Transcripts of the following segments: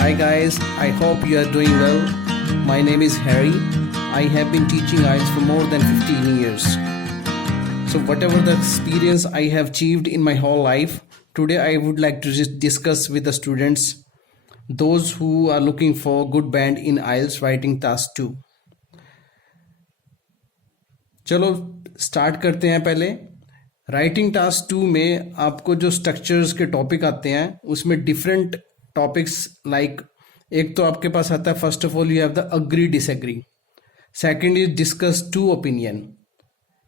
Hi guys, I hope you are doing well. My name is Harry. I have been teaching IELTS for more than 15 years. So whatever the experience I have achieved in my whole life, today I would like to just discuss with the students, those who are looking for good band in IELTS writing task 2. चलो start करते हैं। पहले writing task 2 में आपको जो structures के topic आते हैं उसमें डिफरेंट टॉपिक्स लाइक एक तो आपके पास आता है first of all you have the agree disagree, second is discuss two opinion,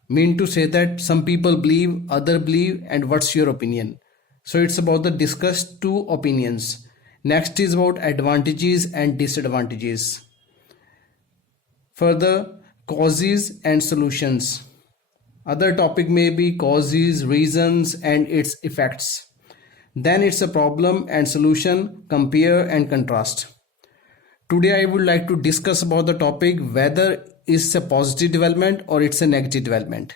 mean to say that some people believe other believe and what's your opinion, so it's about the discuss two opinions. Next is about advantages and disadvantages, further causes and solutions. Other topic may be causes, reasons and its effects. Then it's a problem and solution, compare and contrast. Today I would like to discuss about the topic whether it's a positive development or it's a negative development.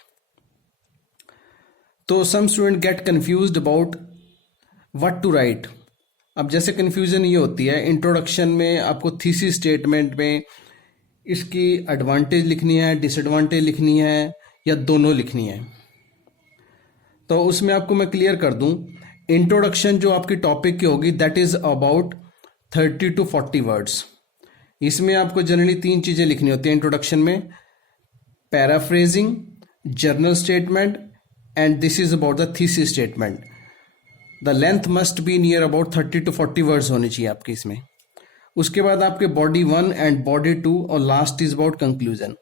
So some students get confused about what to write. अब जैसे confusion ये होती है introduction में आपको thesis statement में इसकी advantage लिखनी है, डिसएडवांटेज लिखनी है या दोनों लिखनी है। तो उसमें आपको मैं क्लियर कर दूं, इंट्रोडक्शन जो आपकी टॉपिक की होगी that is about 30 to 40 words. इसमें आपको जनरली 3 चीज़ें लिखनी होती हैं इंट्रोडक्शन में, paraphrasing, journal statement and this is about the thesis statement. The length must be near about 30 to 40 words होनी चाहिए आपकी इसमें। उसके बाद आपके बॉडी 1 एंड बॉडी 2 और last is about conclusion.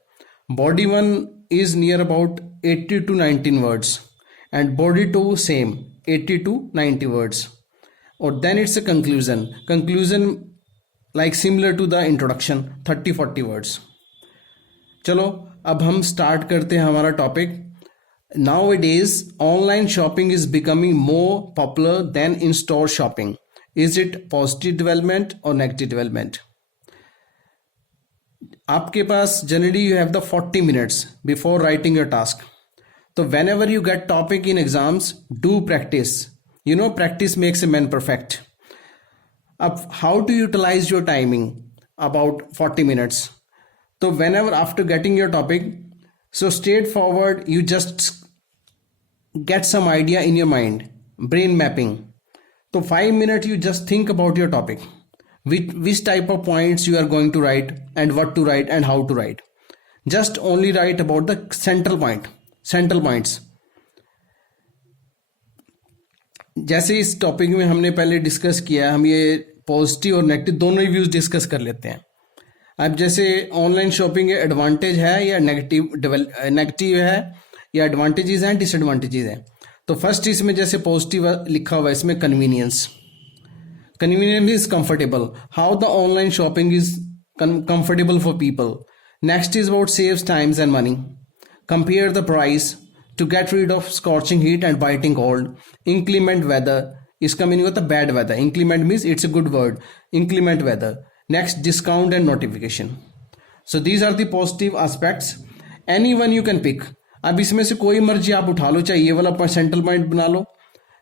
Body 1 is near about 80 to 19 words and body 2 same 80 to 90 words, और then it's a conclusion like similar to the introduction 30-40 words. चलो अब हम स्टार्ट करते हैं हमारा topic. Nowadays online shopping is becoming more popular than in store shopping. Is it positive development or negative development? आपके पास generally you have the 40 minutes before writing your task. So whenever you get topic in exams, do practice. You know, practice makes a man perfect. अब how to utilize your timing? About 40 minutes. So whenever after getting your topic, so straightforward, you just get some idea in your mind, brain mapping. So 5 minutes you just think about your topic, which type of points you are going to write and what to write and how to write. Just only write about the central points. जैसे इस topic में हमने पहले discuss किया, हम ये positive और negative दोनों ही व्यूज डिस्कस कर लेते हैं। अब जैसे ऑनलाइन शॉपिंग एडवांटेज है या नेगेटिव है या एडवांटेजेस हैं डिसएडवांटेजेस हैं। तो फर्स्ट इसमें जैसे पॉजिटिव लिखा हुआ है इसमें convenience is comfortable, how the online shopping is comfortable for people. Next is about saves times and money, compare the price to get rid of scorching heat and biting cold. Inclement weather, इसका meaning होता है bad weather, inclement means it's a good word, inclement weather. Next discount and notification. So these are the positive aspects, any one you can pick. अब इसमें से कोई मर्जी आप उठा लो, चाहे ये वाला सेंट्रल पॉइंट बना लो,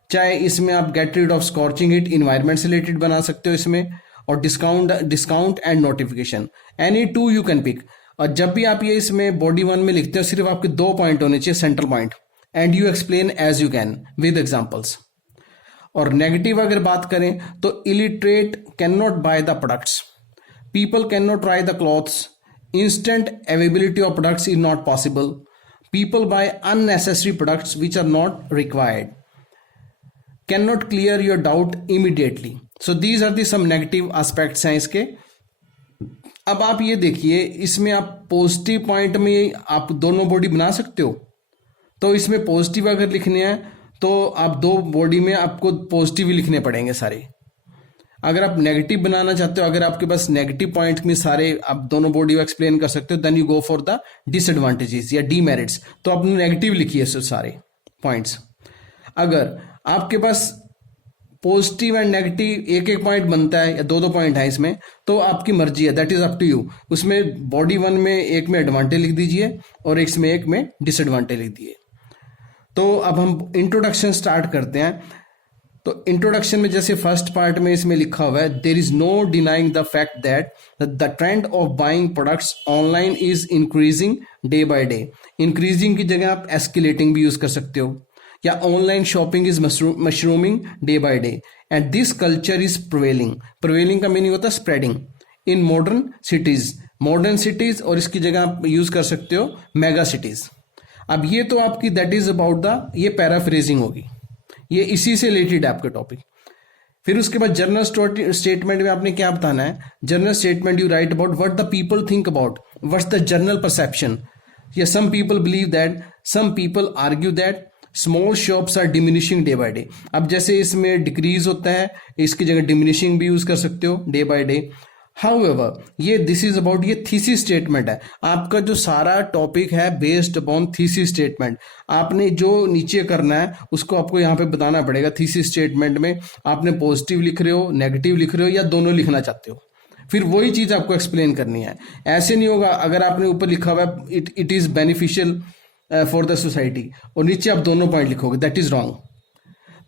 चाहे इसमें आप get rid of scorching heat environment से रिलेटेड बना सकते हो इसमें, और discount and notification, any 2 you can pick. और जब भी आप ये इसमें बॉडी 1 में लिखते हो सिर्फ आपके 2 पॉइंट होने चाहिए central point, and you explain as you can with examples. और नेगेटिव अगर बात करें तो illiterate can not buy the products, people can not try the clothes, instant availability of products is not possible, people buy unnecessary products which are not required, cannot clear your doubt immediately. So these are the some negative aspects हैं इसके। अब आप ये देखिए इसमें आप positive point में आप दोनों बॉडी बना सकते हो। तो इसमें पॉजिटिव अगर लिखने हैं तो आप 2 बॉडी में आपको पॉजिटिव ही लिखने पड़ेंगे सारे। अगर आप नेगेटिव बनाना चाहते हो, अगर आपके पास नेगेटिव पॉइंट में सारे आप दोनों बॉडी को एक्सप्लेन कर सकते हो, then you go for the disadvantages या डीमेरिट्स, तो आपने नेगेटिव लिखिए सारे पॉइंट्स। अगर आपके पास पॉजिटिव एंड नेगेटिव एक पॉइंट बनता है या 2 पॉइंट है इसमें, तो आपकी मर्जी है, that is up to you. उसमें बॉडी 1 में एक में एडवांटेज लिख दीजिए और एक में डिसएडवांटेज लिख दिए। तो अब हम इंट्रोडक्शन स्टार्ट करते हैं। तो इंट्रोडक्शन में जैसे फर्स्ट पार्ट में इसमें लिखा हुआ है, there is no denying the fact that the trend of buying products online is increasing day by day. Increasing की जगह आप एस्केलेटिंग भी यूज कर सकते हो, या online shopping is mushrooming day by day and this culture is prevailing. Prevailing का meaning होता है spreading in modern cities. Modern cities, और इसकी जगह आप यूज कर सकते हो मेगा सिटीज। अब ये तो आपकी दैट इज अबाउट द, ये पैराफ्रेजिंग होगी, ये इसी से रिलेटेड है आपके टॉपिक। फिर उसके बाद जर्नल स्टेटमेंट में आपने क्या बताना है? General statement you write about what the people think about, what's the general perception. या some people believe that, some people argue that small shops are diminishing day by day. अब जैसे इसमें decrease होता है, इसकी जगह डिमिनिशिंग भी use कर सकते हो, डे बाय डे। हाउएवर ये दिस इज अबाउट, ये थीसिस स्टेटमेंट है। आपका जो सारा टॉपिक है बेस्ड अपॉन थीसिस स्टेटमेंट। आपने जो नीचे करना है उसको आपको यहाँ पे बताना पड़ेगा। थीसिस स्टेटमेंट में आपने पॉजिटिव लिख रहे हो, नेगेटिव लिख रहे हो, या दोनों लिखना चाहते हो, फिर वही चीज आपको एक्सप्लेन करनी है। ऐसे नहीं होगा अगर आपने ऊपर लिखा हुआ है it is beneficial for the society और नीचे आप दोनों पॉइंट लिखोगे, दैट इज रॉन्ग।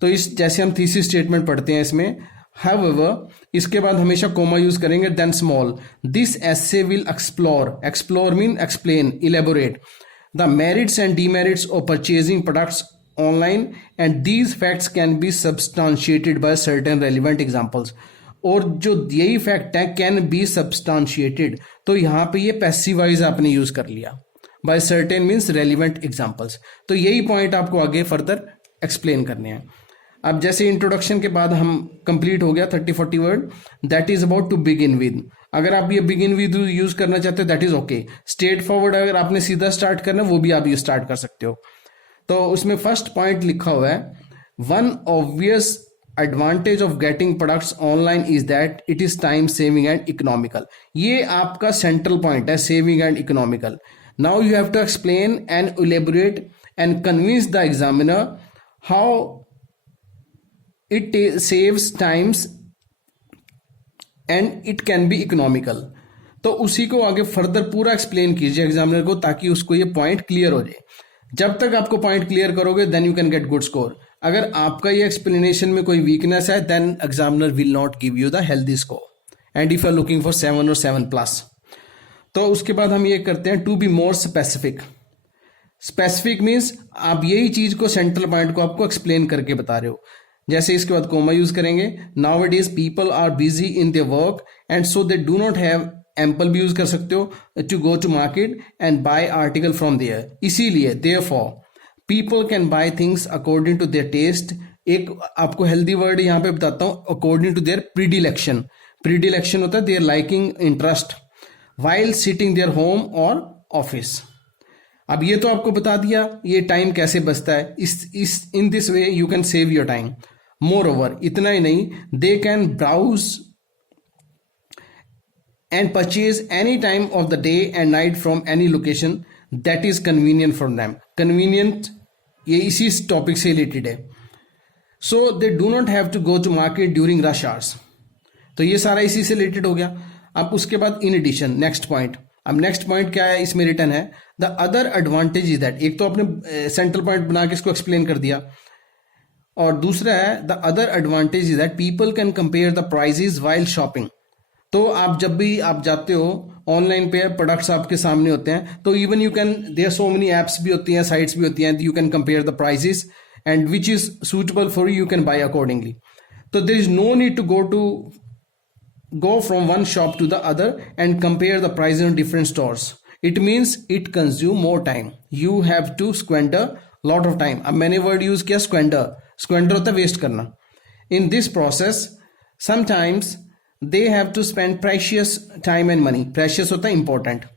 तो इस जैसे हम थीसिस स्टेटमेंट पढ़ते हैं इसमें, हाउएवर इसके बाद हमेशा कोमा यूज करेंगे, then small. This essay will explore, explore mean explain, elaborate the merits and demerits of purchasing products online and these facts can be substantiated by certain relevant examples. और जो यही fact है can be substantiated, तो यहाँ पे ये passive voice आपने use कर लिया, by certain means relevant examples. तो यही पॉइंट आपको आगे फर्दर एक्सप्लेन करने हैं। अब जैसे इंट्रोडक्शन के बाद हम कंप्लीट हो गया 30-40 word, that is about to begin with. अगर आप ये बिगिन विद यूज करना चाहते हो that is okay. Straightforward अगर आपने सीधा स्टार्ट करना वो भी आप ये स्टार्ट कर सकते हो। तो उसमें फर्स्ट पॉइंट लिखा हुआ है, one obvious advantage of getting products online is that it is time saving and economical. ये आपका सेंट्रल पॉइंट है, saving and economical. Now you have to explain and elaborate and convince the examiner how it saves times and it can be economical। तो उसी को आगे further पूरा explain कीजिए examiner को, ताकि उसको ये पॉइंट क्लियर हो जाए। जब तक आपको पॉइंट क्लियर करोगे then you can get good score. अगर आपका ये एक्सप्लेनेशन में कोई वीकनेस है then examiner will not give you the healthy score and if you are looking for 7 और 7+। तो उसके बाद हम ये करते हैं to be more specific. Specific means आप यही चीज को, सेंट्रल पॉइंट को आपको एक्सप्लेन करके बता रहे हो। जैसे इसके बाद कोमा यूज करेंगे, now it is people are busy in their work and so they do not have ample भी यूज कर सकते हो, to go to market and buy article from there. इसीलिए therefore people can buy things according to their taste. एक आपको healthy word यहाँ पे बताता हूं, according to their predilection. Predilection होता है their liking, interest, while sitting their home और ऑफिस। अब ये तो आपको बता दिया ये टाइम कैसे बचता है। इस in this way you can save your time. Moreover, इतना ही नहीं, they can browse and purchase any time of the day and night from any location that is convenient for them. Convenient ये इसी topic से related है। So they do not have to go to market during rush hours. तो ये सारा इसी से related हो गया। अब उसके बाद इन एडिशन नेक्स्ट पॉइंट। अब नेक्स्ट पॉइंट क्या है इसमें रिटर्न है, the other advantage is that. एक तो आपने सेंट्रल पॉइंट बना के इसको एक्सप्लेन कर दिया, और दूसरा है the other advantage is that people can compare the prices while shopping. तो आप जब भी आप जाते हो ऑनलाइन पे, प्रोडक्ट्स आपके सामने होते हैं, तो even you can, there so many apps भी होती हैं, साइट्स भी होती हैं, you can compare the prices and which is suitable for you can buy accordingly. तो there is no need to go from one shop to the other and compare the prices in different stores. It means it consume more time. You have to squander lot of time. अब मैंने word use किया squander. Squander होता है waste करना. In this process, sometimes they have to spend precious time and money. Precious होता है important.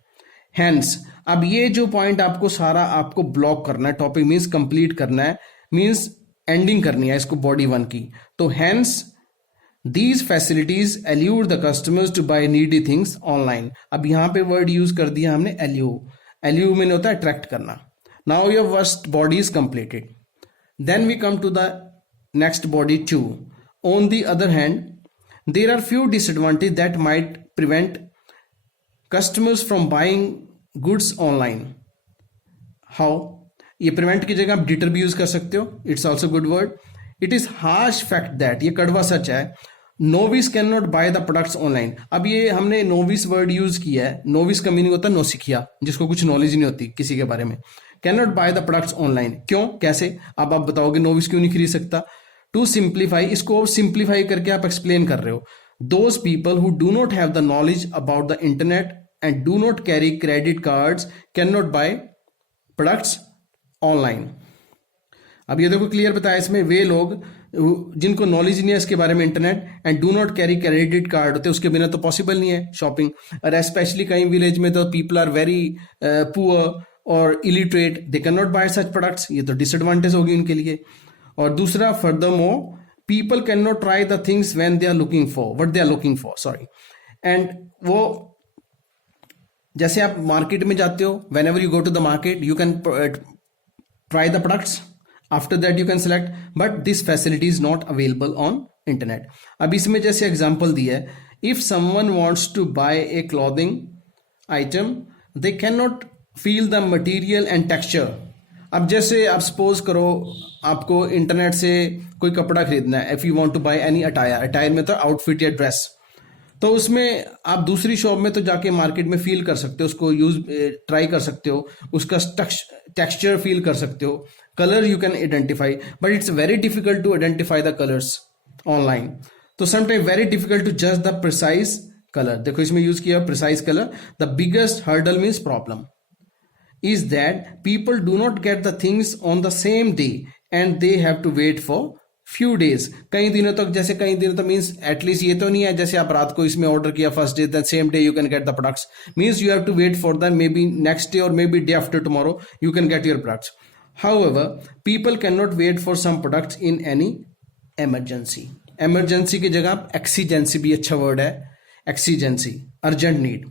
Hence, अब ये जो point आपको सारा आपको block करना है, topic means complete करना है, means ending करनी है इसको body 1 की. तो hence These facilities allure the customers to buy needy things online. अब यहाँ पे वर्ड यूज कर दिया हमने allure. Allure में होता है अट्रैक्ट करना. Now your first body is completed. Then we come to the next body 2. On the other hand, there are few disadvantages that might prevent customers from buying goods online. How? ये prevent की जगह आप deter भी use कर सकते हो. It's also good word. It is harsh fact that, ये कड़वा सच है, novice can not buy the products online. अब ये हमने नोविस वर्ड यूज किया है, नोविस का मीनिंग होता है नौसिखिया, जिसको कुछ नॉलेज नहीं होती किसी के बारे में। Can not buy the products online, क्यों, कैसे, अब आप बताओगे नोविस क्यों नहीं खरीद सकता। टू सिंप्लीफाई, इसको सिंप्लीफाई करके आप एक्सप्लेन कर रहे हो, those people who do not have the knowledge about the internet and do not carry credit cards can not buy products online. अब ये देखो क्लियर बताया इसमें, वे लोग जिनको नॉलेज नहीं है इसके बारे में internet and do not carry credit card होते, उसके बिना तो पॉसिबल नहीं है शॉपिंग। और स्पेशली कई विलेज में तो पीपल आर वेरी पुअर और illiterate, they can not buy such products, ये तो डिसएडवांटेज होगी उनके लिए। और दूसरा, furthermore people can not try the things when they are looking for what they are looking for, sorry. And वो जैसे आप मार्केट में जाते हो, whenever you go to the market you can try the products, after that you can select, but this facility is not available on internet. अब इसमें जैसे example दिया है, if someone wants to buy a clothing item they can not feel the material and texture. अब जैसे आप suppose करो आपको इंटरनेट से कोई कपड़ा खरीदना है, if you want to buy any attire, attire में तो आउटफिट या ड्रेस, तो उसमें आप दूसरी शॉप में तो जाके मार्केट में फील कर सकते हो, उसको यूज ट्राई कर सकते हो, उसका टेक्सचर फील कर सकते हो, colour you can identify, but it's very difficult to identify the colours online. तो समटाइम वेरी डिफिकल्ट टू जज द प्रिसाइज कलर। देखो इसमें यूज किया precise colour. The biggest hurdle means problem is that people do not get the things on the same day and they have to wait for few days, कई दिनों तक। जैसे कई दिनों तक मीन्स एटलीस्ट ये तो नहीं है जैसे आप रात को इसमें ऑर्डर किया first day, the same day you can get the products, means you have to wait for the maybe next day और maybe day after tomorrow you can get your products. However people can not wait for some products in any emergency. Emergency की जगह exigency भी अच्छा word है, exigency, urgent need.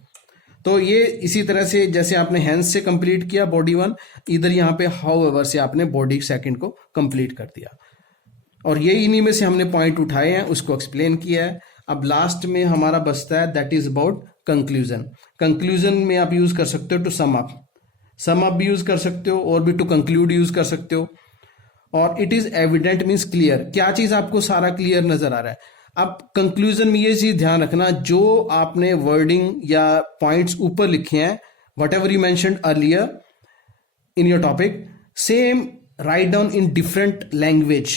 तो ये इसी तरह से जैसे आपने हैंस से कंप्लीट किया बॉडी वन, इधर यहाँ पे हाउएवर से आपने बॉडी सेकंड को कंप्लीट कर दिया। और ये इन्हीं में से हमने पॉइंट उठाए हैं, उसको एक्सप्लेन किया है। अब लास्ट में हमारा बचता है that is about conclusion. Conclusion में आप यूज कर सकते हो टू सम अप भी यूज कर सकते हो, और भी टू कंक्लूड यूज कर सकते हो। और it is evident means clear, क्या चीज आपको सारा क्लियर नजर आ रहा है। अब कंक्लूजन में ये चीज ध्यान रखना, जो आपने वर्डिंग या पॉइंट्स ऊपर लिखे हैं, whatever you mentioned earlier in your topic, same write down in different language.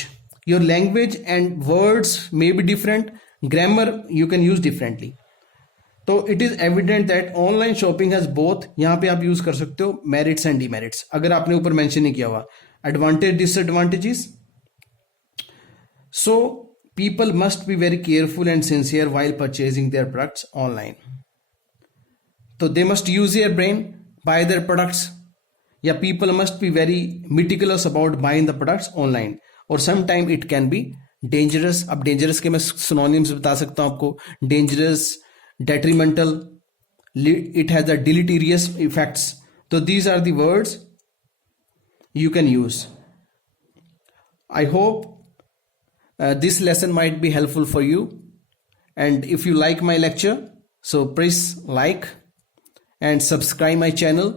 Your language and words may be different, grammar you can use differently. तो it is evident that online shopping has both, यहां पे आप use कर सकते हो merits and demerits, अगर आपने ऊपर मेंशन नहीं किया हुआ, advantage disadvantages. So people must be very careful and sincere while purchasing their products online. So they must use their brain, buy their products. Yeah, people must be very meticulous about buying the products online. Or sometimes it can be dangerous. अब dangerous के मैं synonyms बता सकता हूँ आपको, dangerous, detrimental, it has the deleterious effects. So these are the words you can use. I hope this lesson might be helpful for you, and if you like my lecture, so please like and subscribe my channel,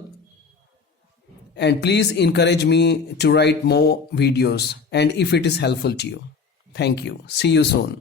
and please encourage me to write more videos, and if it is helpful to you. Thank you. See you soon.